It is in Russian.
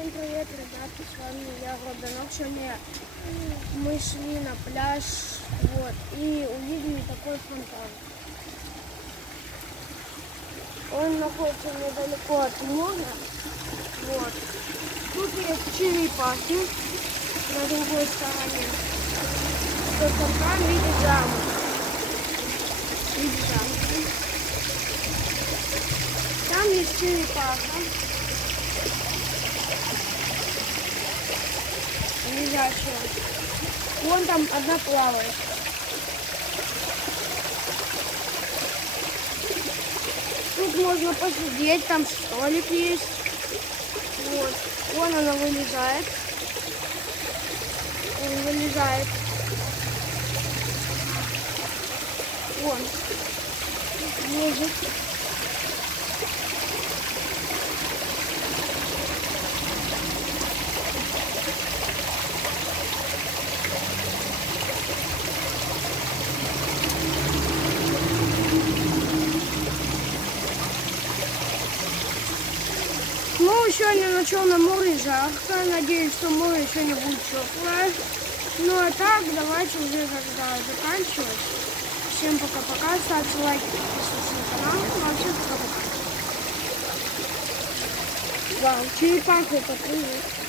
Всем привет, ребята, с вами я, Робинок. Сегодня мы шли на пляж, вот, и увидели такой фонтан. Он находится недалеко от моря, вот. Тут есть черепахи на другой стороне. Этот фонтан в виде замка. Там есть черепаха. Лежачая. Вон там одна плавает. Тут можно посидеть, там столик есть. Вот. Вон она вылезает. Он вылезает. Вон. Лежит. Ну, сегодня на Черном море жарко. Надеюсь, что море сегодня будет теплое. Ну, а так, давайте уже тогда заканчивать. Всем пока-пока. Ставьте лайки, подписывайтесь на канал. Ну, а всем пока-пока. Вау, черепаха, это привет.